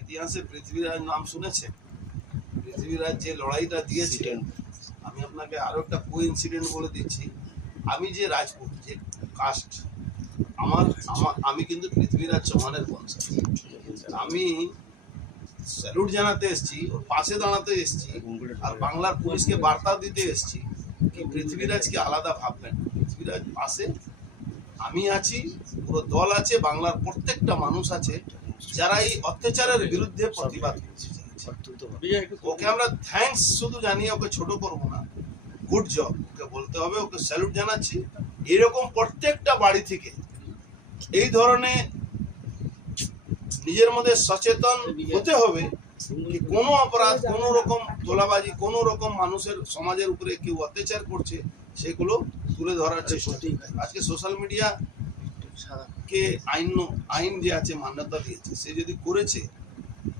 ইতিহাসে পৃথ্বীরাজ নাম শুনেছেন? পৃথ্বীরাজ যে লড়াইটা দিয়েছিলেন আমি আপনাকে আরও একটা কো ইনসিডেন্ট বলে দিচ্ছি। আমি যে রাজপুত যে কাস্ট আমার আমার আমি কিন্তু পৃথ্বীরাজ চৌহানের বংশ আমি স্যালুট জানাতে এসেছি ওর পাশে দাঁড়াতে এসেছি আর বাংলার পুলিশকে বার্তা দিতে এসেছি। কি পৃথ্বীরাজকে আলাদা ভাববেন। পৃথ্বীরাজ পাশে আমি আছি পুরো দল আছে বাংলার প্রত্যেকটা মানুষ আছে যারা এই অত্যাচারের বিরুদ্ধে প্রতিবাদ করছে। ওকে আমরা থ্যাঙ্কস শুধু জানিয়ে ওকে ছোট করব না। গুড জব ওকে বলতে হবে ওকে স্যালুট জানাচ্ছি। এরকম প্রত্যেকটা বাড়ি থেকে এই ধরনের নিজের মধ্যে সচেতন হতে হবে। কোনো অপরাধ কোনো রকম তোলাবাজি কোনো রকম মানুষের সমাজের উপরে কেউ অত্যাচার করছে সেগুলো তুলে ধরার চেষ্টা। আজকে সোশ্যাল মিডিয়া কে আইন আইন যে আছে মান্যতা দিয়েছে সে যদি করেছে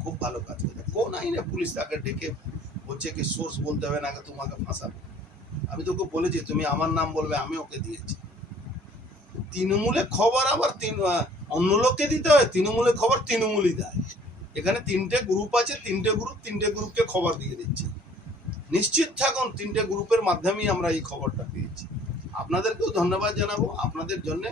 খুব ভালো কাজ করে। কোন আইনে পুলিশ তাকে ডেকে বলছে কি সোর্স বলতে হবে না তোমাকে ফাঁসাবে। আমি তোকে বলেছি তুমি আমার নাম বলবে আমি ওকে দিয়েছি। তৃণমূলে খবর আবার তিন অন্য লোককে দিতে হয় তৃণমূলে খবর তৃণমূলই দেয়। এখানে তিনটে গ্রুপ আছে, তিনটে গ্রুপ তিনটে গ্রুপকে খবর দিয়ে দিচ্ছে। নিশ্চিত থাকুন, তিনটে গ্রুপের মাধ্যমেই আমরা এই খবরটা পেয়েছি। আপনাদেরকেও ধন্যবাদ জানাব, আপনাদের জন্যে।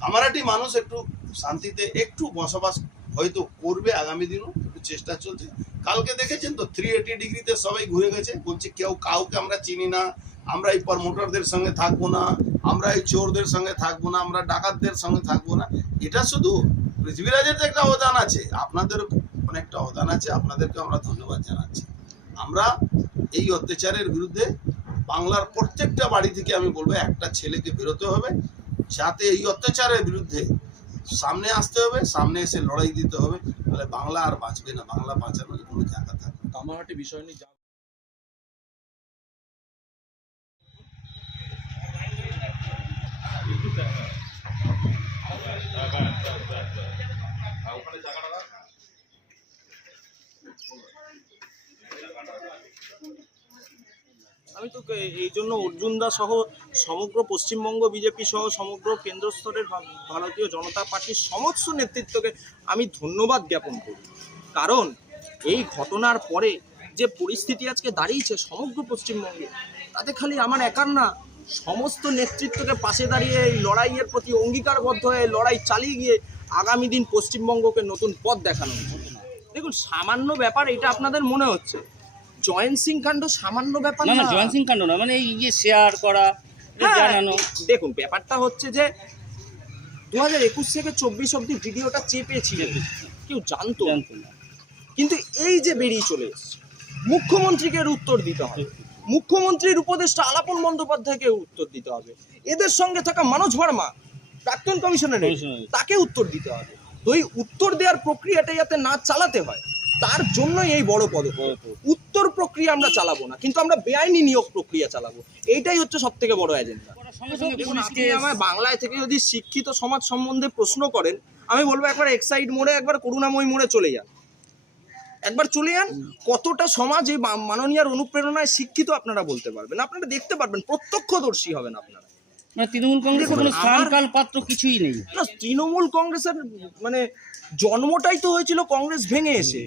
কামারাটি মানুষ একটু শান্তিতে, একটু বসবাস হয়তো করবে আগামী দিনও, একটু চেষ্টা চলছে। কালকে দেখেছেন তো থ্রি এইটি ডিগ্রিতে সবাই ঘুরে গেছে, বলছে কেউ কাউকে আমরা চিনি না, আমরা এই প্রমোটারদের সঙ্গে থাকব না, আমরা এই চোরদের সঙ্গে থাকব না, আমরা ডাকাতদের সঙ্গে থাকব না। এটা শুধু পৃথ্বীরাজের তো একটা অবদান আছে। আপনাদের অনেকটা অবদান আছে আপনাদেরকে আমরা ধন্যবাদ জানাচ্ছি। আমরা এই অত্যাচারের বিরুদ্ধে বাংলার প্রত্যেকটা বাড়ি থেকে আমি বলব একটা ছেলেকে বেরোতে হবে যাতে এই অত্যাচারের বিরুদ্ধে সামনে আসতে হবে সামনে এসে লড়াই দিতে হবে তাহলে বাংলা আর বাঁচবে না বাংলা বাঁচানোর কোনো জায়গা থাকবে। কামারহাটি বিষয় নিয়ে যা আমি তো এই জন্য অর্জুন দা সহ সমগ্র পশ্চিমবঙ্গ বিজেপি সহ সমগ্র কেন্দ্র স্তরের ভারতীয় জনতা পার্টির সমস্ত নেতৃত্বকে আমি ধন্যবাদ জ্ঞাপন করি কারণ এই ঘটনার পরে যে পরিস্থিতি আজকে দাঁড়িয়েছে সমগ্র পশ্চিমবঙ্গে, তাতে খালি আমার একার না, সমস্ত নেতৃত্বকে পাশে দাঁড়িয়ে এই লড়াইয়ের প্রতি অঙ্গীকারবদ্ধ হয়ে, লড়াই চালিয়ে গিয়ে আগামী দিন পশ্চিমবঙ্গকে নতুন পথ দেখানো দেখুন সামান্য ব্যাপার এটা আপনাদের মনে হচ্ছে। জয়েন্ট সিং কাণ্ড সামান্য ব্যাপার না জয়েন্ট সিং কাণ্ড না মানে এই যে শেয়ার করা হ্যাঁ, জানানো। দেখুন ব্যাপারটা হচ্ছে যে দু হাজার একুশ থেকে চব্বিশ অব্দি ভিডিওটা চেপেছিল কেউ জানতো? না। কিন্তু এই যে বেরিয়ে চলে এসছে মুখ্যমন্ত্রীকে এর উত্তর দিতে হবে। মুখ্যমন্ত্রীর উপদেষ্টা আলাপন বন্দ্যোপাধ্যায়কে উত্তর দিতে হবে। এদের সঙ্গে থাকা মনোজ ভার্মা প্রাক্তন কমিশনার। তাকে উত্তর দিতে হবে। তো এই উত্তর দেওয়ার প্রক্রিয়াটা যাতে না চালাতে হয় তার জন্যই এই বড় পদক্ষেপ। উত্তর প্রক্রিয়া আমরা চালাবো না কিন্তু আমরা বেআইনি নিয়োগ প্রক্রিয়া চালাবো। এইটাই হচ্ছে সব থেকে বড় এজেন্ডা বাংলায় থেকে যদি শিক্ষিত সমাজ সম্বন্ধে প্রশ্ন করেন আমি বলব একবার এক্সাইড মোড়ে একবার করুণাময় মোড়ে চলে যান। একবার চলে যান কতটা সমাজ এই মাননীয়ার অনুপ্রেরণায় শিক্ষিত আপনারা বলতে পারবেন। আপনারা দেখতে পারবেন প্রত্যক্ষদর্শী হবেন আপনারা। মানে তৃণমূল কংগ্রেসের কোনো পাত্র কিছুই নেই। না তৃণমূল কংগ্রেসের মানে জন্মটাই তো হয়েছিল কংগ্রেস ভেঙে এসে।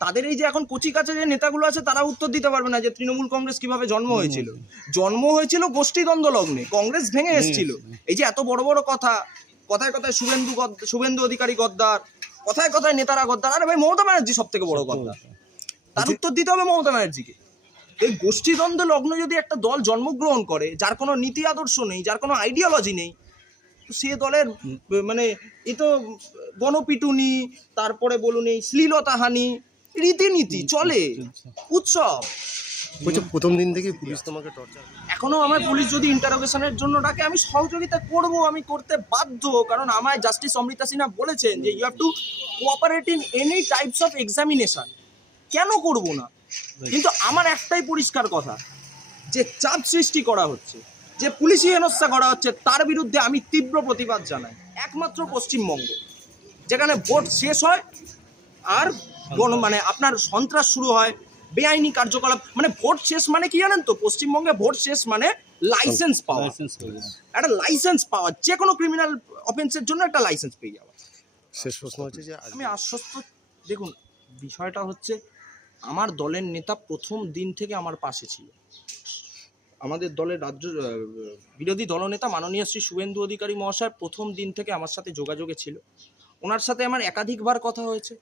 তাদের এই যে এখন কচি কাছে যে নেতাগুলো আছে তারা উত্তর দিতে পারবে না যে তৃণমূল কংগ্রেস কীভাবে জন্ম হয়েছিল। জন্ম হয়েছিল গোষ্ঠীদ্বন্দ্ব লগ্নে কংগ্রেস ভেঙে এসেছিল। এই যে এত বড় বড় কথা কথায় কথায় শুভেন্দু শুভেন্দু অধিকারী গদ্দার কথায় কথায় নেতারা গদ্দার। আরে ভাই মমতা ব্যানার্জি সব থেকে বড় গদ্দার। তার উত্তর দিতে হবে মমতা ব্যানার্জিকে। এই গোষ্ঠীদ্বন্দ্ব লগ্ন যদি একটা দল জন্মগ্রহণ করে যার কোনো নীতি আদর্শ নেই যার কোনো আইডিওলজি নেই সে দলের মানে এ তো গণপিটুনি তারপরে বলুন এই শ্লীলতাহানি রীতিনীতি চলে উৎসব। বলছে প্রথম দিন থেকেই পুলিশ তোমাকে টর্চার এখনও আমার পুলিশ যদি ইন্টারোগেশনের জন্য ডাকে আমি সহযোগিতা করব আমি করতে বাধ্য কারণ আমায় জাস্টিস অমৃতা সিনহা বলেছেন যে you have to cooperate in any types of examination কেন করব না? কিন্তু আমার একটাই পরিষ্কার কথা যে চাপ সৃষ্টি করা হচ্ছে যে পুলিশি হেনস্থা করা হচ্ছে তার বিরুদ্ধে আমি তীব্র প্রতিবাদ জানাই একমাত্র পশ্চিমবঙ্গ যেখানে ভোট শেষ হয় আর মানে আপনার সন্ত্রাস শুরু হয় বেআইনি কার্যকলাপ মানে ভোট শেষ মানে কি জানেন তো পশ্চিমবঙ্গে ভোট শেষ মানে লাইসেন্স পাওয়া। একটা লাইসেন্স পাওয়া যে কোনো ক্রিমিনাল অফেন্সের জন্য একটা লাইসেন্স পেয়ে যাওয়া। শেষ প্রশ্ন হচ্ছে যে আমি আশ্বস্ত দেখুন বিষয়টা হচ্ছে আমার দলের নেতা প্রথম দিন থেকে আমার পাশে ছিল। আমাদের দলের রাজ্য বিরোধী দলনেতা মাননীয় শ্রী শুভেন্দু অধিকারী মহাশয় প্রথম দিন থেকে আমার সাথে যোগাযোগে ছিল। ওনার সাথে আমার একাধিকবার কথা হয়েছে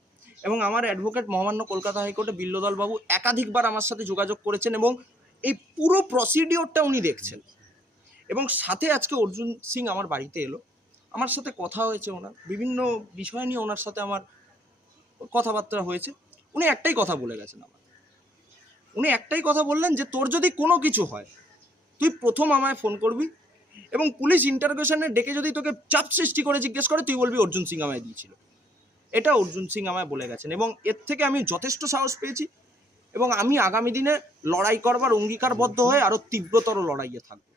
এবং আমার অ্যাডভোকেট মহামান্য কলকাতা হাইকোর্টে বিল্লদল বাবু একাধিকবার আমার সাথে যোগাযোগ করেছেন এবং এই পুরো প্রসিডিওরটা উনি দেখছেন। এবং সাথে আজকে অর্জুন সিং আমার বাড়িতে এলো। আমার সাথে কথা হয়েছে ওনার। বিভিন্ন বিষয় নিয়ে ওনার সাথে আমার কথাবার্তা হয়েছে। উনি একটাই কথা বলে গেছেন আমার। উনি একটাই কথা বললেন যে, তোর যদি কোনো কিছু হয়, তুই প্রথম আমায় ফোন করবি এবং পুলিশ ইন্টারোগেশনে ডেকে যদি তোকে চাপ সৃষ্টি করে জিজ্ঞেস করে, তুই বলবি অর্জুন সিং আমায় দিয়েছিল। এটা অর্জুন সিং আমায় বলে গেছেন এবং এর থেকে আমি যথেষ্ট সাহস পেয়েছি এবং আমি আগামী দিনে লড়াই করবার অঙ্গীকারবদ্ধ হয়ে আরও তীব্রতর লড়াইয়ে থাকব।